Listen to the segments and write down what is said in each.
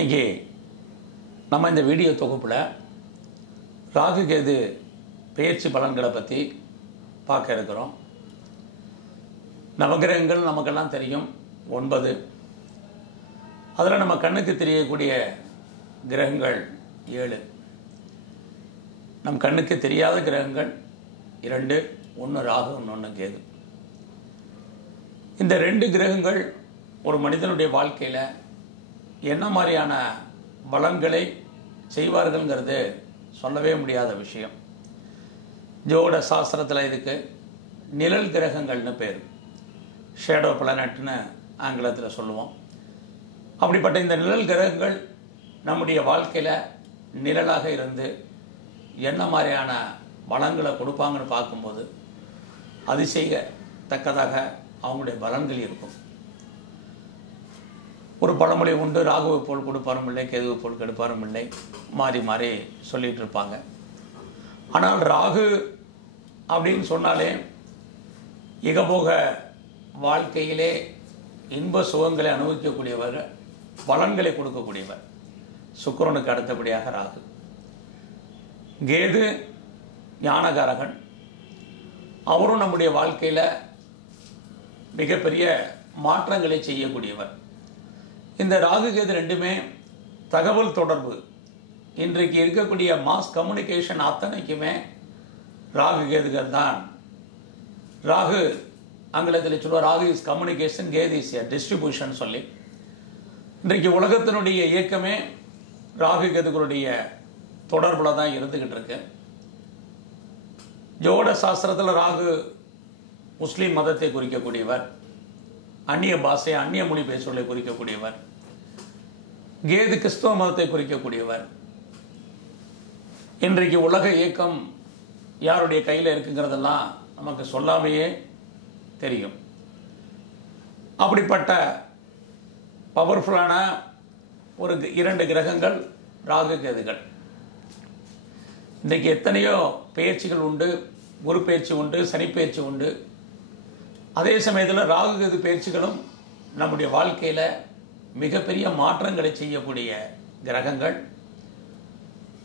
இன்றைக்கி நம்ம இந்த வீடியோ தொகுப்பில் ராகு கேது பயிற்சி பலன்களை பற்றி பார்க்க இருக்கிறோம். நவகிரகங்கள் நமக்கெல்லாம் தெரியும் ஒன்பது. அதில் நம்ம கண்ணுக்கு தெரியக்கூடிய கிரகங்கள் ஏழு. நம் கண்ணுக்கு தெரியாத கிரகங்கள் இரண்டு ஒன்று ராகு ஒன்று கேது. இந்த ரெண்டு கிரகங்கள் ஒரு மனிதனுடைய வாழ்க்கையில் என்ன மாதிரியான பலன்களை செய்வார்கள்ங்கிறது சொல்லவே முடியாத விஷயம். ஜோட சாஸ்திரத்தில் இதுக்கு நிழல் கிரகங்கள்னு பேர். ஷேடோ பிளானட்னு ஆங்கிலத்தில் சொல்லுவோம். அப்படிப்பட்ட இந்த நிழல் கிரகங்கள் நம்முடைய வாழ்க்கையில் நிழலாக இருந்து என்ன மாதிரியான பலங்களை கொடுப்பாங்கன்னு பார்க்கும்போது அதிசயத்தக்கதாக அவங்களுடைய பலன்கள் இருக்கும். ஒரு பழமொழி உண்டு. ராகுவை போல் கொடுப்பாரும் இல்லை கேதுவை போல் கெடுப்பாரும் இல்லை. மாறி மாறி சொல்லிட்டு இருப்பாங்க. ஆனால் ராகு அப்படின்னு சொன்னாலே இகபோக வாழ்க்கையிலே இன்ப சுகங்களை அனுபவிக்கக்கூடியவர் பலன்களை கொடுக்கக்கூடியவர். சுக்கரனுக்கு அடுத்தபடியாக ராகு. கேது ஞானகாரகன். அவரும் நம்முடைய வாழ்க்கையில் மிகப்பெரிய மாற்றங்களை செய்யக்கூடியவர். இந்த ராகு கேது ரெண்டுமே தகவல் தொடர்பு. இன்றைக்கு இருக்கக்கூடிய மாஸ் கம்யூனிகேஷன் அத்தனைக்குமே ராகு கேதுகள் தான். ராகு ஆங்கிலத்தில் சொல்லுவார் Rahu is communication Ketu is a distribution சொல்லி. இன்றைக்கு உலகத்தினுடைய இயக்கமே ராகு கேதுகளுடைய தொடர்பில் தான் இருந்துக்கிட்டு இருக்கு. ஜோட சாஸ்திரத்தில் ராகு முஸ்லீம் மதத்தை குறிக்கக்கூடியவர். அந்நிய பாஷை அந்நிய மொழி பேசுவதை குறிக்கக்கூடியவர். கேது கிறிஸ்தவ மதத்தை குறிக்கக்கூடியவர். இன்றைக்கு உலக இயக்கம் யாருடைய கையில் இருக்குங்கிறதெல்லாம் நமக்கு சொல்லாமையே தெரியும். அப்படிப்பட்ட பவர்ஃபுல்லான ஒரு இரண்டு கிரகங்கள் ராகு கேதுகள் இன்றைக்கு எத்தனையோ பயிற்சிகள் உண்டு குரு பயிற்சி உண்டு சனி பயிற்சி உண்டு. அதே சமயத்தில் ராகு கேது பயிற்சிகளும் நம்முடைய வாழ்க்கையில் மிகப்பெரிய மாற்றங்களை செய்யக்கூடிய கிரகங்கள்.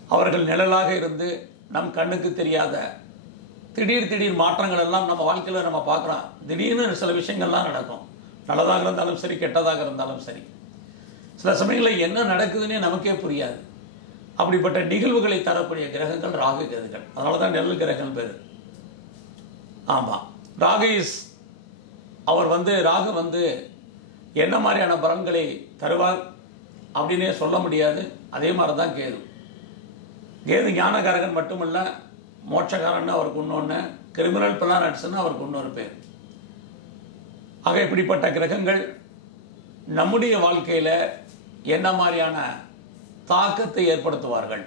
அவர்கள் நிழலாக இருந்து நம் கண்ணுக்கு தெரியாத திடீர் திடீர் மாற்றங்கள் எல்லாம் நம்ம வாழ்க்கையில் நம்ம பார்க்குறோம் திடீர்னு சில விஷயங்கள்லாம் நடக்கும். நல்லதாக இருந்தாலும் சரி கெட்டதாக இருந்தாலும் சரி. சில சமயங்களில் என்ன நடக்குதுன்னே நமக்கே புரியாது. அப்படிப்பட்ட நிகழ்வுகளை தரக்கூடிய கிரகங்கள் ராகு கிரகங்கள் அதனால தான் நெல் கிரகங்கள் பேர். ஆமாம் ராகு இஸ் அவர் வந்து ராகு வந்து என்ன மாதிரியான பலன்களை தருவார் அப்படின்னே சொல்ல முடியாது. அதே மாதிரி தான் கேது. கேது ஞானகாரகன் மட்டுமல்ல மோட்சகாரன் அவருக்கு இன்னொன்று கிரிமினல் பிளானட்ஸ்னு அவருக்கு இன்னொரு பேர். ஆக இப்படிப்பட்ட கிரகங்கள் நம்முடைய வாழ்க்கையில் என்ன மாதிரியான தாக்கத்தை ஏற்படுத்துவார்கள்?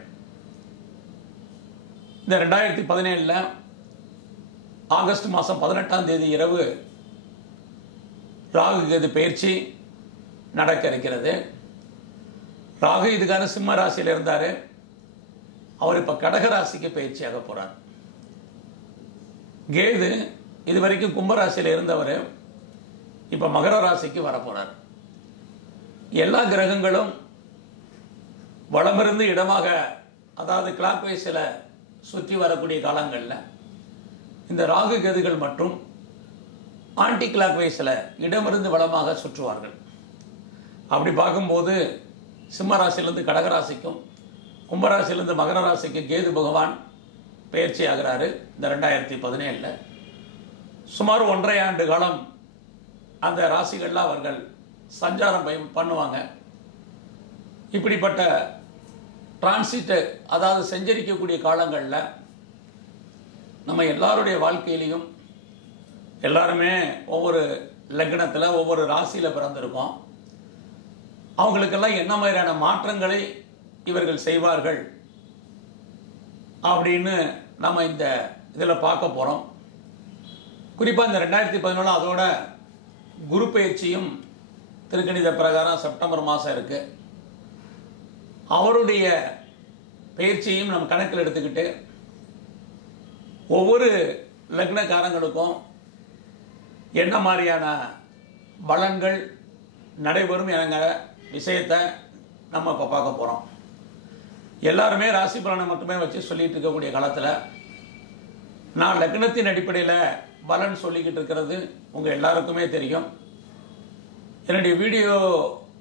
இந்த ரெண்டாயிரத்தி பதினேழில் ஆகஸ்ட் மாதம் பதினெட்டாம் தேதி இரவு ராகு கேது பயிற்சி நடக்க இருக்கிறது. ராகு இதுக்கான சிம்ம ராசியில் இருந்தார். அவர் இப்போ கடக ராசிக்கு பயிற்சியாக போகிறார் கேது இது வரைக்கும் கும்பராசியில் இருந்தவர். இப்போ மகர ராசிக்கு வரப்போகிறார் எல்லா கிரகங்களும் வளமிருந்து இடமாக அதாவது கிளாக் வைஸில் சுற்றி வரக்கூடிய காலங்களில் இந்த ராகு கதிகள் மற்றும் ஆன்டி கிளாக் வைஸில் இடமிருந்து வளமாக சுற்றுவார்கள். அப்படி பார்க்கும்போது சிம்ம ராசியிலேருந்து கடகராசிக்கும் கும்பராசியிலேருந்து மகர ராசிக்கு கேது பகவான் பயிற்சி ஆகிறாரு இந்த ரெண்டாயிரத்தி பதினேழில். சுமார் ஒன்றரை ஆண்டு காலம் அந்த ராசிகளில் அவர்கள் சஞ்சாரம் பய- பண்ணுவாங்க. இப்படிப்பட்ட டிரான்சிட்டு அதாவது செஞ்சரிக்கக்கூடிய காலங்களில் நம்ம எல்லாருடைய வாழ்க்கையிலையும் எல்லாருமே ஒவ்வொரு லக்னத்தில் ஒவ்வொரு ராசியில் பிறந்திருப்போம் அவங்களுக்கெல்லாம் என்ன மாதிரியான மாற்றங்களை இவர்கள் செய்வார்கள் அப்படின்னு நம்ம இந்த இதில் பார்க்க போகிறோம் குறிப்பாக இந்த ரெண்டாயிரத்தி பதினொன்று அதோட குரு பயிற்சியும் திருக்கணித பிரகாரம் செப்டம்பர் மாதம் இருக்குது அவருடைய பயிற்சியையும் நம்ம கணக்கில் எடுத்துக்கிட்டு ஒவ்வொரு லக்னக்காரங்களுக்கும் என்ன மாதிரியான பலன்கள் நடைபெறும் என்கிற விஷயத்தை நம்ம இப்போ பார்க்க போகிறோம் எல்லாருமே ராசி பலனை மட்டுமே வச்சு சொல்லிட்டு இருக்கக்கூடிய காலத்தில் நான் லக்னத்தின் அடிப்படையில் பலன் சொல்லிக்கிட்டு இருக்கிறது உங்கள் எல்லாருக்குமே தெரியும். என்னுடைய வீடியோ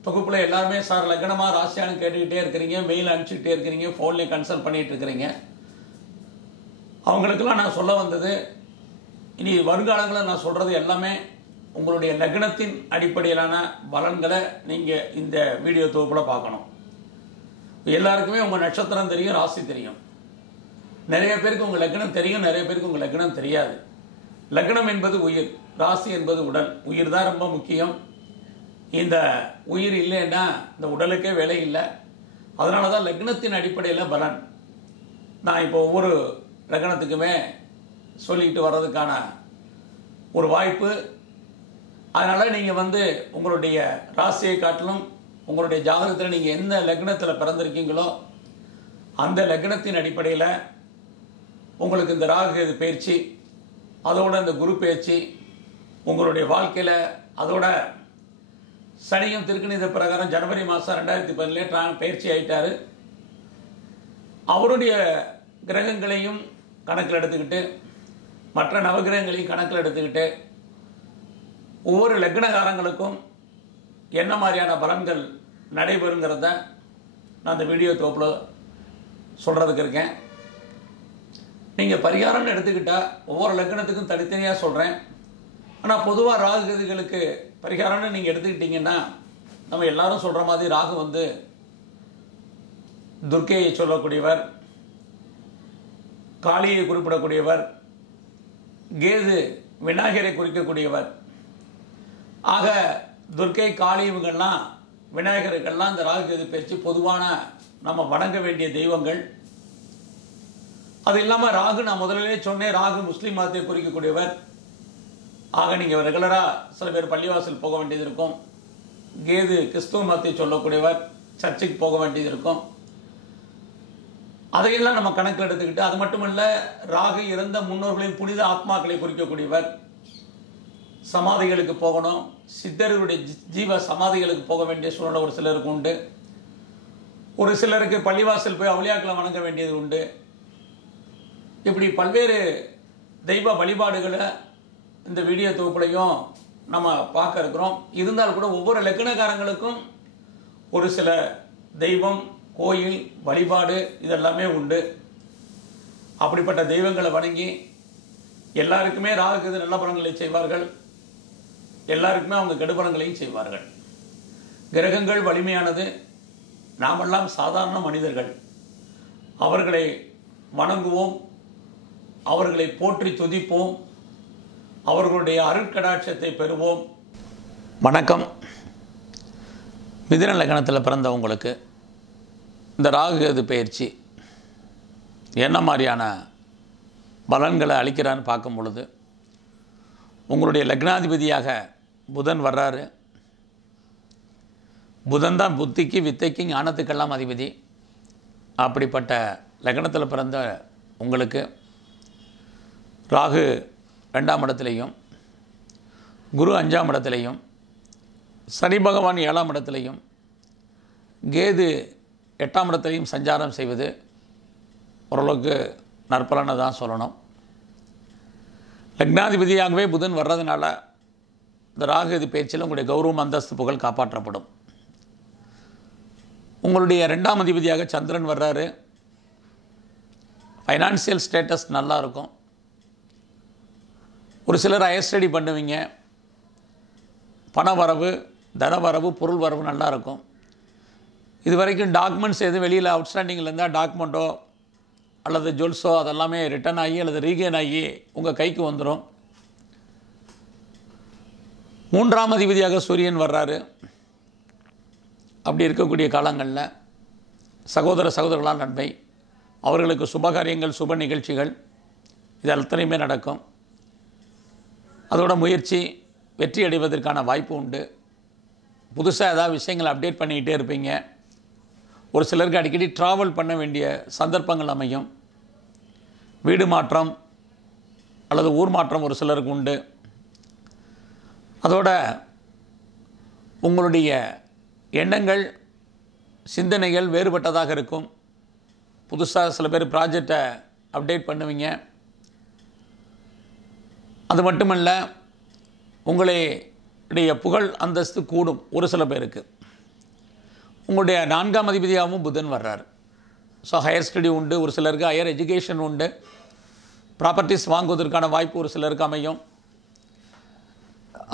தொகுப்பில் எல்லாருமே சார் லக்னமாக ராசியானு கேட்டுக்கிட்டே இருக்கிறீங்க மெயில் அனுப்பிச்சிக்கிட்டே இருக்கிறீங்க ஃபோன்லேயும் கன்சல்ட் பண்ணிகிட்டு இருக்கிறீங்க. அவங்களுக்கெல்லாம் நான் சொல்ல வந்தது இனி வருங்காலங்களில் நான் சொல்கிறது எல்லாமே உங்களுடைய லக்னத்தின் அடிப்படையிலான பலன்களை நீங்கள் இந்த வீடியோ தொகுப்பில் பார்க்கணும். எல்லாருக்குமே உங்கள் நட்சத்திரம் தெரியும் ராசி தெரியும். நிறைய பேருக்கு உங்கள் லக்னம் தெரியும் நிறைய பேருக்கு உங்கள் லக்னம் தெரியாது. லக்னம் என்பது உயிர் ராசி என்பது உடல். உயிர் தான் ரொம்ப முக்கியம். இந்த உயிர் இல்லைன்னா இந்த உடலுக்கே வேலை இல்லை. அதனால தான் லக்னத்தின் அடிப்படையில் பலன். நான் இப்போ ஒவ்வொரு லக்னத்துக்குமே சொல்லிக்கிட்டு வர்றதுக்கான ஒரு வாய்ப்பு. அதனால் நீங்கள் வந்து உங்களுடைய ராசியை காட்டிலும் உங்களுடைய ஜாதகத்தில் நீங்கள் எந்த லக்னத்தில் பிறந்திருக்கீங்களோ அந்த லக்னத்தின் அடிப்படையில் உங்களுக்கு இந்த ராகு இது பயிற்சி அதோட இந்த குரு பயிற்சி உங்களுடைய வாழ்க்கையில் அதோட சனியும் திருக்கணித பிரகாரம் ஜனவரி மாதம் ரெண்டாயிரத்தி பதினேழு பயிற்சி ஆகிட்டார் அவருடைய கிரகங்களையும் கணக்கில் எடுத்துக்கிட்டு மற்ற நவகிரகங்களையும் கணக்கில் எடுத்துக்கிட்டு ஒவ்வொரு லக்னகாரங்களுக்கும் என்ன மாதிரியான பலன்கள் நடைபெறுங்கிறத நான் இந்த வீடியோ தோப்பில் சொல்கிறதுக்கு இருக்கேன். நீங்கள் பரிகாரம்னு எடுத்துக்கிட்டால் ஒவ்வொரு லக்னத்துக்கும் தனித்தனியாக சொல்கிறேன் ஆனால் பொதுவாக ராகுகதிகளுக்கு பரிகாரம்னு நீங்கள் எடுத்துக்கிட்டிங்கன்னா நம்ம எல்லாரும் சொல்கிற மாதிரி ராகு வந்து துர்க்கையை சொல்லக்கூடியவர் காளியை குறிப்பிடக்கூடியவர் கேது விநாயகரை குறிக்கக்கூடியவர். ஆக துர்க்கை காளி இவங்கெல்லாம் விநாயகருக்கெல்லாம் இந்த ராகு கேது பயிற்சி பொதுவான நம்ம வணங்க வேண்டிய தெய்வங்கள். அது இல்லாமல் ராகு நான் முதலிலே சொன்னேன் ராகு முஸ்லீம் மதத்தை குறிக்கக்கூடியவர். ஆக நீங்கள் ரெகுலராக சில பேர் பள்ளிவாசல் போக வேண்டியது இருக்கும். கேது கிறிஸ்துவ மதத்தை சொல்லக்கூடியவர் சர்ச்சுக்கு போக வேண்டியது இருக்கும். அதையெல்லாம் நம்ம கணக்கில் எடுத்துக்கிட்டு அது மட்டுமல்ல ராகு இறந்த முன்னோர்களின் புனித ஆத்மாக்களை குறிக்கக்கூடியவர் சமாதிகளுக்கு போகணும். சித்தர்களுடைய ஜீவ சமாதிகளுக்கு போக வேண்டிய சூழ்நிலை ஒரு சிலருக்கு உண்டு. ஒரு சிலருக்கு பள்ளிவாசல் போய் அவளியாக்களை வணங்க வேண்டியது உண்டு. இப்படி பல்வேறு தெய்வ வழிபாடுகளை இந்த வீடியோ தொகுப்புலையும் நம்ம பார்க்க இருக்கிறோம். இருந்தால் கூட ஒவ்வொரு லக்கணக்காரங்களுக்கும் ஒரு சில தெய்வம் கோயில் வழிபாடு இதெல்லாமே உண்டு. அப்படிப்பட்ட தெய்வங்களை வணங்கி எல்லாருக்குமே ராகுக்கு நல்ல பலன்களை செய்வார்கள். எல்லாருக்குமே அவங்க கெடுபலங்களையும் செய்வார்கள். கிரகங்கள் வலிமையானது. நாமெல்லாம் சாதாரண மனிதர்கள். அவர்களை வணங்குவோம். அவர்களை போற்றி துதிப்போம். அவர்களுடைய அருட்கடாட்சத்தை பெறுவோம். வணக்கம். மிதுன லக்னத்தில் பிறந்தவங்களுக்கு இந்த ராகு கேது பயிற்சி என்ன மாதிரியான பலன்களை அளிக்கிறான்னு பார்க்கும் பொழுது உங்களுடைய லக்னாதிபதியாக புதன் வர்றாரு. புதன் தான் புத்திக்கு வித்தைக்கு ஞானத்துக்கெல்லாம் அதிபதி. அப்படிப்பட்ட லக்னத்தில் பிறந்த உங்களுக்கு ராகு ரெண்டாம் இடத்துலையும் குரு அஞ்சாம் இடத்துலையும் சனி பகவான் ஏழாம் இடத்துலையும் கேது எட்டாம் இடத்துலையும் சஞ்சாரம் செய்வது ஓரளவுக்கு நற்பலனை தான் சொல்லணும். லக்னாதிபதியாகவே புதன் வர்றதுனால இந்த ராகு இது பேச்சில் உங்களுடைய கௌரவம் அந்தஸ்து புகழ் காப்பாற்றப்படும். உங்களுடைய ரெண்டாம் அதிபதியாக சந்திரன் வர்றாரு. ஃபைனான்சியல் ஸ்டேட்டஸ் நல்லா இருக்கும் ஒரு சிலர் ஹையர் ஸ்டடி பண்ணுவீங்க. பண வரவு தன வரவு பொருள் வரவு நல்லாயிருக்கும் இது வரைக்கும் டாக்குமெண்ட்ஸ் எதுவும் வெளியில் அவுட்ஸ்டாண்டிங்கில் இருந்தால் டாக்குமெண்ட்டோ அல்லது ஜுவல்ஸோ அதெல்லாமே ரிட்டர்ன் ஆகி அல்லது ரீகெயின் ஆகி உங்கள் கைக்கு வந்துடும் மூன்றாம் அதிபதியாக சூரியன் வர்றாரு. அப்படி இருக்கக்கூடிய காலங்களில் சகோதர சகோதரர்களால் நன்மை அவர்களுக்கு சுபகாரியங்கள் சுப நிகழ்ச்சிகள் இது அத்தனையுமே நடக்கும். அதோட முயற்சி வெற்றி அடைவதற்கான வாய்ப்பு உண்டு. புதுசாக ஏதாவது விஷயங்களை அப்டேட் பண்ணிக்கிட்டே இருப்பீங்க. ஒரு சிலருக்கு அடிக்கடி ட்ராவல் பண்ண வேண்டிய சந்தர்ப்பங்கள் அமையும். வீடு மாற்றம் அல்லது ஊர் மாற்றம் ஒரு சிலருக்கு உண்டு. அதோட உங்களுடைய எண்ணங்கள் சிந்தனைகள் வேறுபட்டதாக இருக்கும். புதுசாக சில பேர் ப்ராஜெக்டை அப்டேட் பண்ணுவீங்க. அது மட்டுமல்ல உங்களுடைய புகழ் அந்தஸ்து கூடும் ஒரு சில பேருக்கு. உங்களுடைய நான்காம் அதிபதியாகவும் புதன் வர்றார். ஸோ ஹையர் ஸ்டடி உண்டு ஒரு சிலருக்கு ஹையர் எஜுகேஷன் உண்டு. ப்ராப்பர்ட்டிஸ் வாங்குவதற்கான வாய்ப்பு ஒரு சிலருக்கு அமையும்.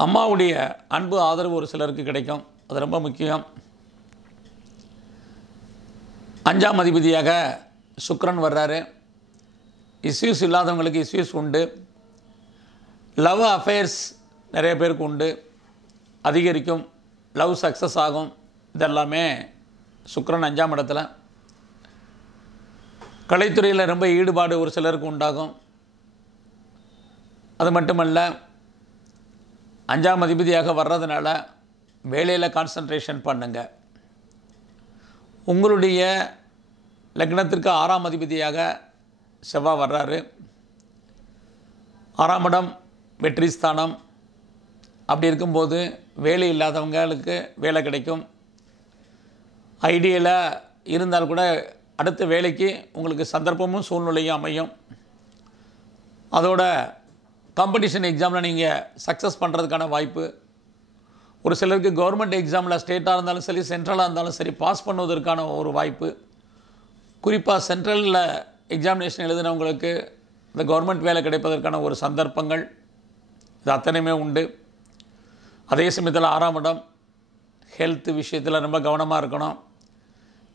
அம்மாவுடைய அன்பு ஆதரவு ஒரு சிலருக்கு கிடைக்கும். அது ரொம்ப முக்கியம். அஞ்சாம் அதிபதியாக சுக்ரன் வர்றாரு. இஸ்யூஸ் இல்லாதவங்களுக்கு இஸ்யூஸ் உண்டு. லவ் அஃபேர்ஸ் நிறைய பேருக்கு உண்டு. அதிகரிக்கும். லவ் சக்ஸஸ் ஆகும். இதெல்லாமே சுக்கரன் அஞ்சாம் இடத்துல. கலைத்துறையில் ரொம்ப ஈடுபாடு ஒரு சிலருக்கு உண்டாகும். அது மட்டுமல்ல அஞ்சாம் அதிபதியாக வர்றதுனால வேலையில் கான்சன்ட்ரேஷன் பண்ணுங்க. உங்களுடைய லக்னத்திற்கு ஆறாம் அதிபதியாக செவ்வாய் வர்றாரு. ஆறாம் இடம் வெற்றி ஸ்தானம். அப்படி இருக்கும்போது வேலை இல்லாதவங்களுக்கு வேலை கிடைக்கும். ஐடியலாக இருந்தால் கூட அடுத்த வேலைக்கு உங்களுக்கு சந்தர்ப்பமும் சூழ்நிலையும் அமையும். அதோட காம்படிஷன் எக்ஸாமில் நீங்கள் சக்ஸஸ் பண்ணுறதுக்கான வாய்ப்பு. ஒரு சிலருக்கு கவர்மெண்ட் எக்ஸாமில் ஸ்டேட்டாக இருந்தாலும் சரி சென்ட்ரலாக இருந்தாலும் சரி பாஸ் பண்ணுவதற்கான ஒரு வாய்ப்பு. குறிப்பாக சென்ட்ரலில் எக்ஸாமினேஷன் எழுதினவங்களுக்கு இந்த கவர்மெண்ட் வேலை கிடைப்பதற்கான ஒரு சந்தர்ப்பங்கள். இது அத்தனையுமே உண்டு. அதே சமயத்தில் ஆறாம் இடம் ஹெல்த் விஷயத்தில் ரொம்ப கவனமாக இருக்கணும்.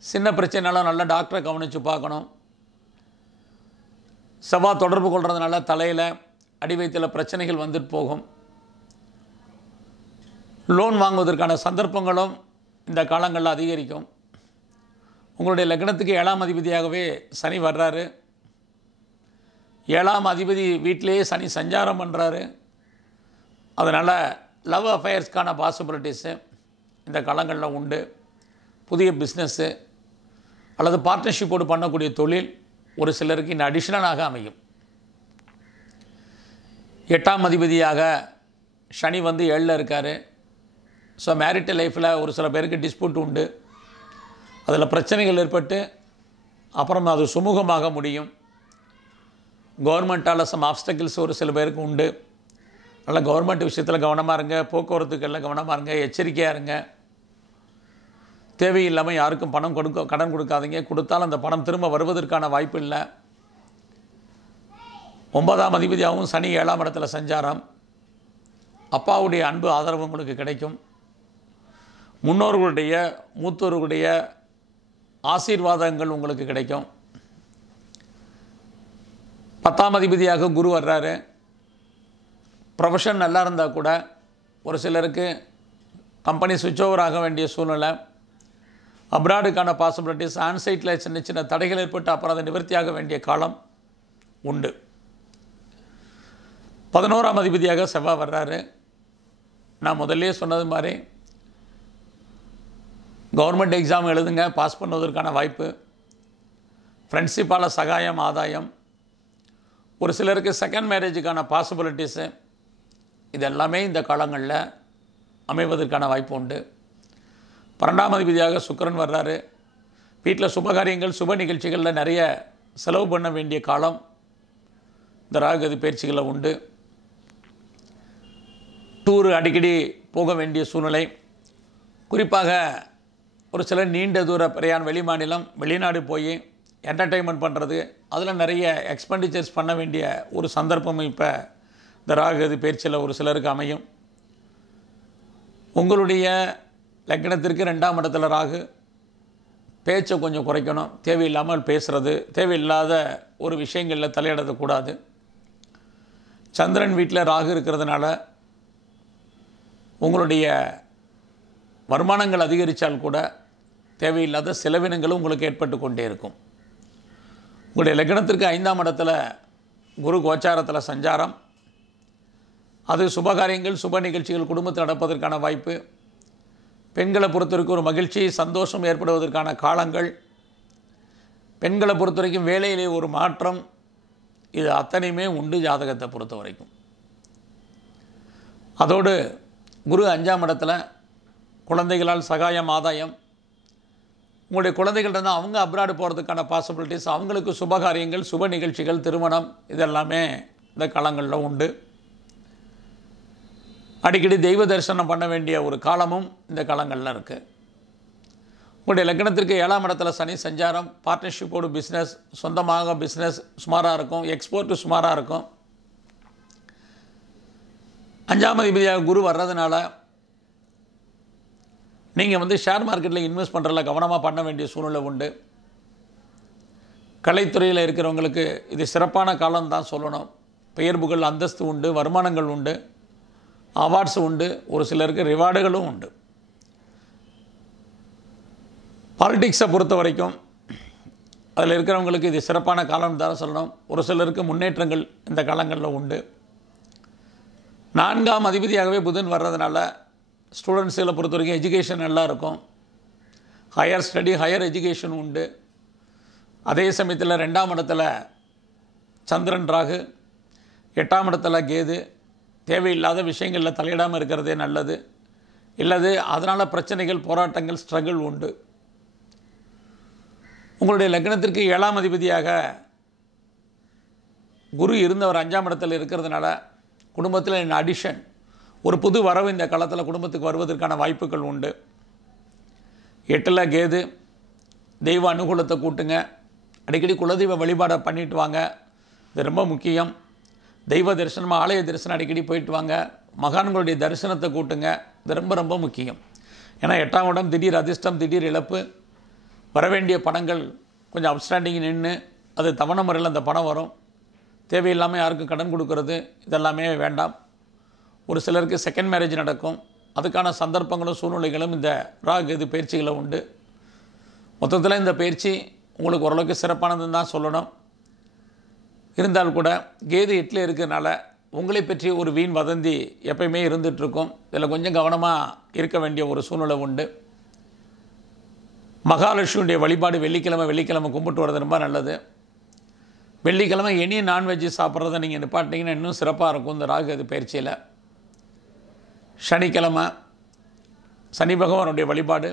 சின்ன பிரச்சனைனாலும் நல்ல டாக்டரை கவனித்து பார்க்கணும். செவ்வாய் தொடர்பு கொள்கிறதுனால தலையில் அடி வயிற்றில் பிரச்சனைகள் வந்துட்டு போகும். லோன் வாங்குவதற்கான சந்தர்ப்பங்களும் இந்த காலங்களில் அதிகரிக்கும். உங்களுடைய லக்னத்துக்கு ஏழாம் அதிபதியாகவே சனி வர்றாரு. ஏழாம் அதிபதி வீட்டிலேயே சனி சஞ்சாரம் பண்ணுறாரு அதனால் லவ் அஃபேர்ஸ்க்கான பாசிபிலிட்டிஸு இந்த காலங்களில் உண்டு. புதிய பிஸ்னஸ்ஸு அல்லது பார்ட்னர்ஷிப்போடு பண்ணக்கூடிய தொழில் ஒரு சிலருக்கு இன்னும் அடிஷ்னலாக அமையும். எட்டாம் அதிபதியாக சனி வந்து ஏழில் இருக்கார். ஸோ மேரிட் லைஃப்பில் ஒரு சில பேருக்கு டிஸ்பியூட் உண்டு. அதில் பிரச்சனைகள் ஏற்பட்டு அப்புறம் அது சுமூகமாக முடியும். கவர்மெண்ட்டால் சம் ஆப்ஸ்டக்கிள்ஸ் ஒரு சில பேருக்கு உண்டு. அதனால் கவர்மெண்ட் விஷயத்தில் கவனமாக இருங்க போக்குவரத்துக்கெல்லாம் கவனமாக இருங்க எச்சரிக்கையாக இருங்க. தேவையில்லாமல் யாருக்கும் பணம் கொடுக்க கடன் கொடுக்காதீங்க. கொடுத்தாலும் அந்த பணம் திரும்ப வருவதற்கான வாய்ப்பு இல்லை. ஒன்பதாம் அதிபதியாகவும் சனி ஏழாம் இடத்துல சஞ்சாரம். அப்பாவுடைய அன்பு ஆதரவு உங்களுக்கு கிடைக்கும். முன்னோர்களுடைய மூத்தோர்களுடைய ஆசீர்வாதங்கள் உங்களுக்கு கிடைக்கும். பத்தாம் அதிபதியாக குரு வர்றாரு. ப்ரொஃபஷன் நல்லா இருந்தால் கூட ஒரு சிலருக்கு கம்பெனி சுவிட்ச் ஓவர் ஆக வேண்டிய சூழ்நிலை. அப்ராடுக்கான பாசிபிலிட்டிஸ் ஆன்சைட்டில் சின்ன சின்ன தடைகள் ஏற்பட்டு அப்புறம் அதை நிவர்த்தியாக வேண்டிய காலம் உண்டு. பதினோராம் அதிபதியாக செவ்வாய் வர்றாரு. நான் முதல்லே சொன்னது மாதிரி கவர்மெண்ட் எக்ஸாம் எழுதுங்க பாஸ் பண்ணுவதற்கான வாய்ப்பு ஃப்ரெண்ட்ஷிப்பால் சகாயம் ஆதாயம் ஒரு சிலருக்கு செகண்ட் மேரேஜுக்கான பாசிபிலிட்டிஸு இது எல்லாமே இந்த காலங்களில் அமைவதற்கான வாய்ப்பு உண்டு. பன்னெண்டாம் அதிபதியாக சுக்கிரன் வர்றாரு. வீட்டில் சுபகாரியங்கள் சுப நிகழ்ச்சிகளில் நிறைய செலவு பண்ண வேண்டிய காலம் இந்த ராகுகதி பயிற்சிகளில் உண்டு. டூரு அடிக்கடி போக வேண்டிய சூழ்நிலை. குறிப்பாக ஒரு சில நீண்ட தூர பிரயாணம் வெளி மாநிலம் வெளிநாடு போய் என்டர்டெயின்மெண்ட் பண்ணுறது அதில் நிறைய எக்ஸ்பெண்டிச்சர்ஸ் பண்ண வேண்டிய ஒரு சந்தர்ப்பம் இப்போ இந்த ராகுகதி பயிற்சியில் ஒரு சிலருக்கு அமையும். உங்களுடைய லக்னத்திற்கு ரெண்டாம் இடத்துல ராகு. பேச்சை கொஞ்சம் குறைக்கணும். தேவையில்லாமல் பேசுகிறது தேவையில்லாத ஒரு விஷயங்களில் தலையிடக்கூடாது சந்திரன் வீட்டில் ராகு இருக்கிறதுனால உங்களுடைய வருமானங்கள் அதிகரித்தால் கூட தேவையில்லாத செலவினங்களும் உங்களுக்கு ஏற்பட்டு கொண்டே இருக்கும். உங்களுடைய லக்னத்திற்கு ஐந்தாம் இடத்துல குரு கோச்சாரத்தில் சஞ்சாரம். அது சுபகாரியங்கள் சுப நிகழ்ச்சிகள் குடும்பத்தில் நடப்பதற்கான வாய்ப்பு. பெண்களை பொறுத்தவரைக்கும் ஒரு மகிழ்ச்சி சந்தோஷம் ஏற்படுவதற்கான காலங்கள். பெண்களை பொறுத்த வரைக்கும் வேலையிலே ஒரு மாற்றம். இது அத்தனையுமே உண்டு ஜாதகத்தை பொறுத்த வரைக்கும் அதோடு குரு அஞ்சாம் இடத்துல குழந்தைகளால் சகாயம் ஆதாயம். உங்களுடைய குழந்தைகள் இருந்தால் அவங்க அப்ராடு போகிறதுக்கான பாசிபிலிட்டிஸ் அவங்களுக்கு சுபகாரியங்கள் சுப நிகழ்ச்சிகள் திருமணம் இதெல்லாமே இந்த காலங்களில் உண்டு. அடிக்கடி தெய்வ தரிசனம் பண்ண வேண்டிய ஒரு காலமும் இந்த காலங்களில் இருக்குது உங்களுடைய லக்னத்திற்கு ஏழாம் இடத்துல சனி சஞ்சாரம் பார்ட்னர்ஷிப்போடு பிஸ்னஸ் சொந்தமாக பிஸ்னஸ் சுமாராக இருக்கும் எக்ஸ்போர்ட்டு சுமாராக இருக்கும். அஞ்சாம் அதிபதியாக குரு வர்றதுனால நீங்கள் வந்து ஷேர் மார்க்கெட்டில் இன்வெஸ்ட் பண்ணுறதுல கவனமாக பண்ண வேண்டிய சூழ்நிலை உண்டு. கலைத்துறையில் இருக்கிறவங்களுக்கு இது சிறப்பான காலம் தான் சொல்லணும். பெயர் புகழ் அந்தஸ்து உண்டு வருமானங்கள் உண்டு. அவார்ட்ஸ் உண்டு ஒரு சிலருக்கு ரிவார்டுகளும் உண்டு. பாலிட்டிக்ஸை பொறுத்த வரைக்கும் அதில் இருக்கிறவங்களுக்கு இது சிறப்பான காலம் தான் சொல்லணும். ஒரு சிலருக்கு முன்னேற்றங்கள் இந்த காலங்களில் உண்டு. நான்காம் அதிபதியாகவே புதன் வர்றதுனால ஸ்டூடெண்ட்ஸுகளை பொறுத்த வரைக்கும் எஜுகேஷன் நல்லா இருக்கும். ஹையர் ஸ்டடி ஹையர் எஜுகேஷன் உண்டு. அதே சமயத்தில் ரெண்டாம் இடத்துல சந்திரன் ராகு எட்டாம் இடத்துல கேது தேவையில்லாத விஷயங்களில் தலையிடாமல் இருக்கிறதே நல்லது. இல்லது அதனால் பிரச்சனைகள் போராட்டங்கள் ஸ்ட்ரகிள் உண்டு. உங்களுடைய லக்னத்திற்கு ஏழாம் அதிபதியாக குரு இருந்தவர் அஞ்சாம் இடத்தில் இருக்கிறதுனால குடும்பத்தில் என் அடிஷன் ஒரு புது வரவு இந்த காலத்தில் குடும்பத்துக்கு வருவதற்கான வாய்ப்புகள் உண்டு. எட்டில் கேது தெய்வ அனுகூலத்தை கூட்டுங்க. அடிக்கடி குலதெய்வ வழிபாடை பண்ணிட்டு வாங்க. இது ரொம்ப முக்கியம். தெய்வ தரிசனம் ஆலய தரிசனம் அடிக்கடி போயிட்டு வாங்க. மகான்களுடைய தரிசனத்தை கூட்டுங்க. இது ரொம்ப ரொம்ப முக்கியம். ஏன்னா எட்டாம் இடம் திடீர் அதிர்ஷ்டம் திடீர் இழப்பு. வரவேண்டிய பணங்கள் கொஞ்சம் அப்ஸ்டாண்டிங் நின்று அது தவணை முறையில் அந்த பணம் வரும். தேவையில்லாமல் யாருக்கும் கடன் கொடுக்கறது இதெல்லாமே வேண்டாம். ஒரு சிலருக்கு செகண்ட் மேரேஜ் நடக்கும். அதுக்கான சந்தர்ப்பங்களும் சூழ்நிலைகளும் இந்த ராகு இது பயிற்சிகளை உண்டு. மொத்தத்தில் இந்த பயிற்சி உங்களுக்கு ஓரளவுக்கு சிறப்பானதுன்னு தான் சொல்லணும். இருந்தால் கூட கேது எட்டில் இருக்கிறதுனால உங்களை பற்றி ஒரு வீண் வதந்தி எப்பயுமே இருந்துகிட்ருக்கும். இதில் கொஞ்சம் கவனமாக இருக்க வேண்டிய ஒரு சூழ்நிலை உண்டு. மகாலட்சுமியுடைய வழிபாடு வெள்ளிக்கிழமை வெள்ளிக்கிழமை கும்பிட்டு வர்றது ரொம்ப நல்லது. வெள்ளிக்கிழமை எனி நான்வெஜ் சாப்பிட்றத நீங்கள் நிப்பாட்டிங்கன்னா இன்னும் சிறப்பாக இருக்கும் இந்த ராகு அது பயிற்சியில். சனிக்கிழமை சனி பகவானுடைய வழிபாடு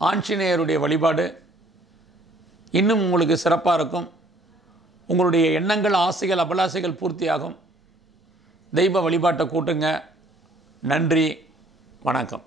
ஆஞ்சநேயருடைய வழிபாடு இன்னும் உங்களுக்கு சிறப்பாக இருக்கும். உங்களுடைய எண்ணங்கள் ஆசைகள் அபிலாசைகள் பூர்த்தியாகும். தெய்வ வழிபாட்டை கூட்டுங்க. நன்றி. வணக்கம்.